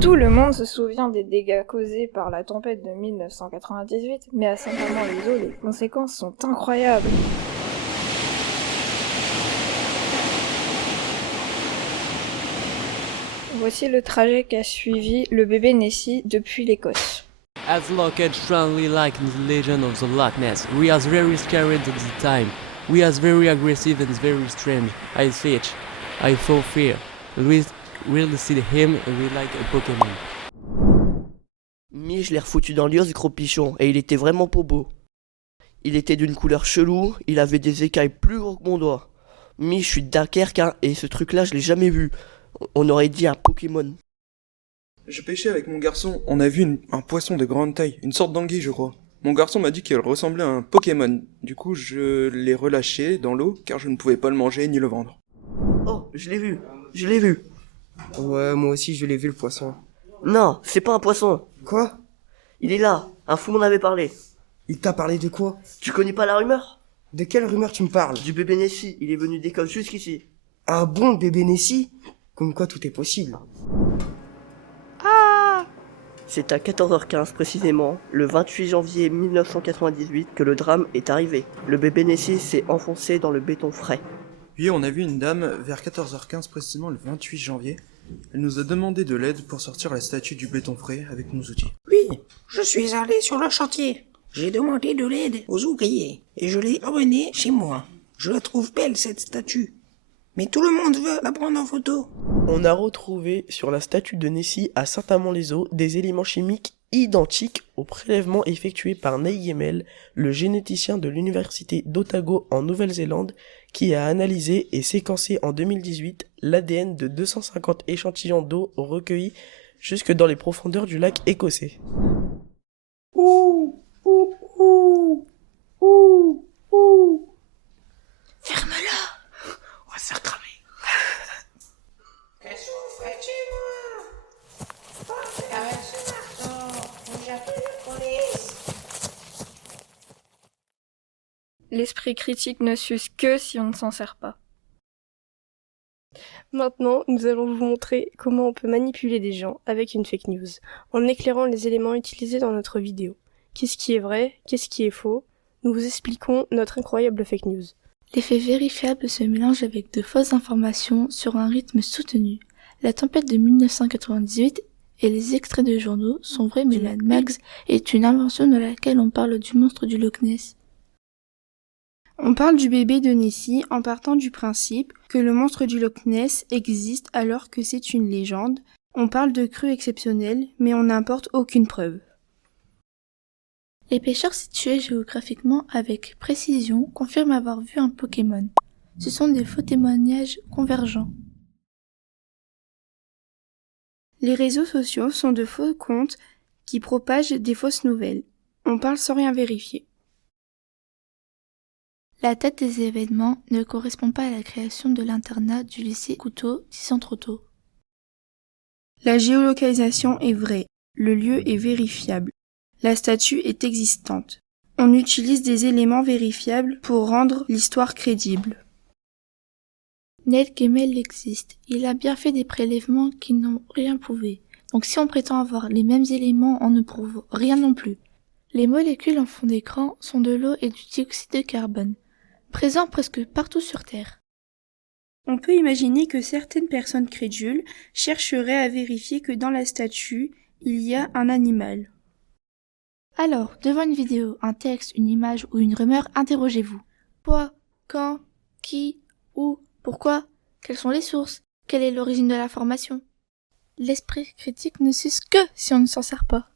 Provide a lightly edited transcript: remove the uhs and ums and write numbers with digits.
Tout le monde se souvient des dégâts causés par la tempête de 1998, mais à Saint-Amand-les-Eaux, les conséquences sont incroyables. Voici le trajet qu'a suivi le bébé Nessie depuis l'Écosse. As Lockheed strongly like the legend of the Loch Ness, we are very scared at the time. We are very aggressive and very strange. I think, I feel fear. We really see him and we like a Pokémon. Je l'ai refoutu dans l'urse, gros pichon, et il était vraiment pas beau. Il était d'une couleur chelou, il avait des écailles plus gros que mon doigt. Je suis de Dunkerque, hein, et ce truc-là, je l'ai jamais vu. On aurait dit un Pokémon. Je pêchais avec mon garçon, on a vu un poisson de grande taille, une sorte d'anguille je crois. Mon garçon m'a dit qu'il ressemblait à un Pokémon. Du coup je l'ai relâché dans l'eau car je ne pouvais pas le manger ni le vendre. Oh, je l'ai vu. Ouais, moi aussi je l'ai vu le poisson. Non, c'est pas un poisson. Quoi? Il est là, un fou m'en avait parlé. Il t'a parlé de quoi? Tu connais pas la rumeur? De quelle rumeur tu me parles? Du bébé Nessie, il est venu d'école jusqu'ici. Un bon bébé Nessie? Comme quoi tout est possible. C'est à 14h15 précisément, le 28 janvier 1998, que le drame est arrivé. Le bébé Nessie s'est enfoncé dans le béton frais. Puis on a vu une dame vers 14h15 précisément le 28 janvier. Elle nous a demandé de l'aide pour sortir la statue du béton frais avec nos outils. Oui, je suis allé sur le chantier. J'ai demandé de l'aide aux ouvriers et je l'ai emmenée chez moi. Je la trouve belle cette statue. Mais tout le monde veut la prendre en photo. On a retrouvé sur la statue de Nessie à Saint-Amand-les-Eaux des éléments chimiques identiques aux prélèvements effectués par Neil Gemmell, le généticien de l'université d'Otago en Nouvelle-Zélande, qui a analysé et séquencé en 2018 l'ADN de 250 échantillons d'eau recueillis jusque dans les profondeurs du lac écossais. Ferme-la. On va se faire cramer. Qu'est-ce que vous faites chez moi? Portez avec ce marteau. J'appelle la police. L'esprit critique ne s'use que si on ne s'en sert pas. Maintenant, nous allons vous montrer comment on peut manipuler des gens avec une fake news, en éclairant les éléments utilisés dans notre vidéo. Qu'est-ce qui est vrai? Qu'est-ce qui est faux? Nous vous expliquons notre incroyable fake news. Les faits vérifiables se mélangent avec de fausses informations sur un rythme soutenu. La tempête de 1998 et les extraits de journaux sont vrais, mais la Max est une invention dans laquelle on parle du monstre du Loch Ness. On parle du bébé de Nessie en partant du principe que le monstre du Loch Ness existe alors que c'est une légende. On parle de crues exceptionnelles, mais on n'apporte aucune preuve. Les pêcheurs situés géographiquement avec précision confirment avoir vu un Pokémon. Ce sont des faux témoignages convergents. Les réseaux sociaux sont de faux comptes qui propagent des fausses nouvelles. On parle sans rien vérifier. La date des événements ne correspond pas à la création de l'internat du lycée Couteau 10 ans trop tôt. La géolocalisation est vraie, le lieu est vérifiable, la statue est existante. On utilise des éléments vérifiables pour rendre l'histoire crédible. Neil Gemmell existe, il a bien fait des prélèvements qui n'ont rien prouvé. Donc si on prétend avoir les mêmes éléments, on ne prouve rien non plus. Les molécules en fond d'écran sont de l'eau et du dioxyde de carbone, présents presque partout sur Terre. On peut imaginer que certaines personnes crédules chercheraient à vérifier que dans la statue, il y a un animal. Alors, devant une vidéo, un texte, une image ou une rumeur, interrogez-vous. Quoi? Quand? Qui? Où? Pourquoi? Quelles sont les sources? Quelle est l'origine de l'information? L'esprit critique ne s'use que si on ne s'en sert pas.